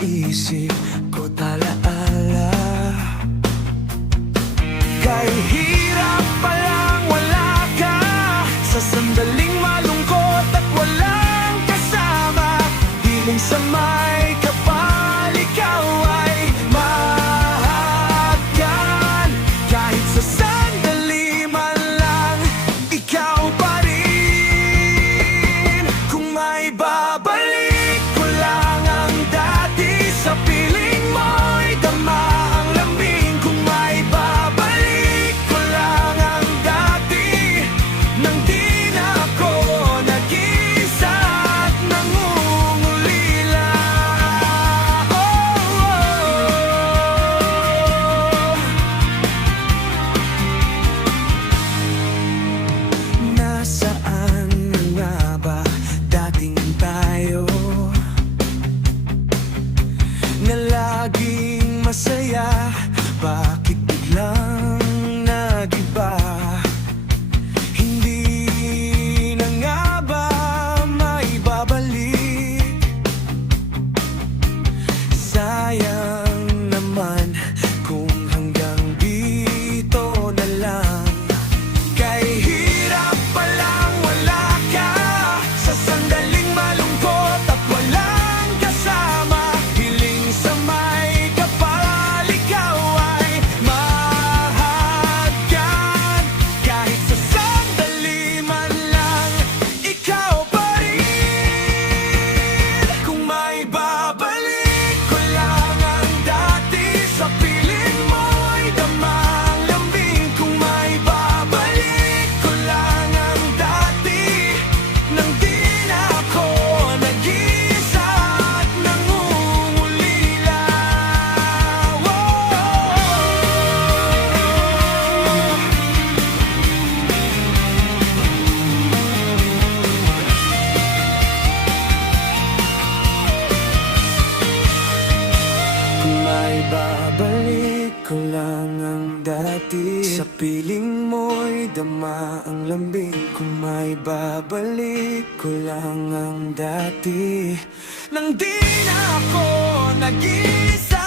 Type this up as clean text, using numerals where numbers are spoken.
isip ko talaala. Kay hirap palang wala ka, sa sandaling malungkot at walang kasama. Hiling sa may kapal, ikaw ay mahagkan. Kahit sa sandali man lang, ikaw pa rin. Kung may babalik ko lang ang dati, sa piling mo'y dama ang lambing. Kung may babalik ko lang ang dati, nang di na ako nag-isa at nangungulila. Nasaan na nga ba dating tayo, na laging masaya? Bakit biglang nag-iba? Hindi na nga ba maibabalik? Sayang naman kung hanggang dito na lang. Kay hirap palang wala ka, sa sandaling malungkot at walang kasama. Hiling sa may kapal, ikaw ay mahagkan. Kahit sa sandali man lang, ikaw pa rin. Kung may babalik ko lang ang dati, sa piling mo'y dama ang lambing. Kung may babalik ko lang ang dati, nang di na ako nag-isa at nangungulila. Kung may babalik ko lang ang dati, sa piling mo'y dama ang lambing. Kung may babalik ko lang ang dati, nang di na ako nag-isa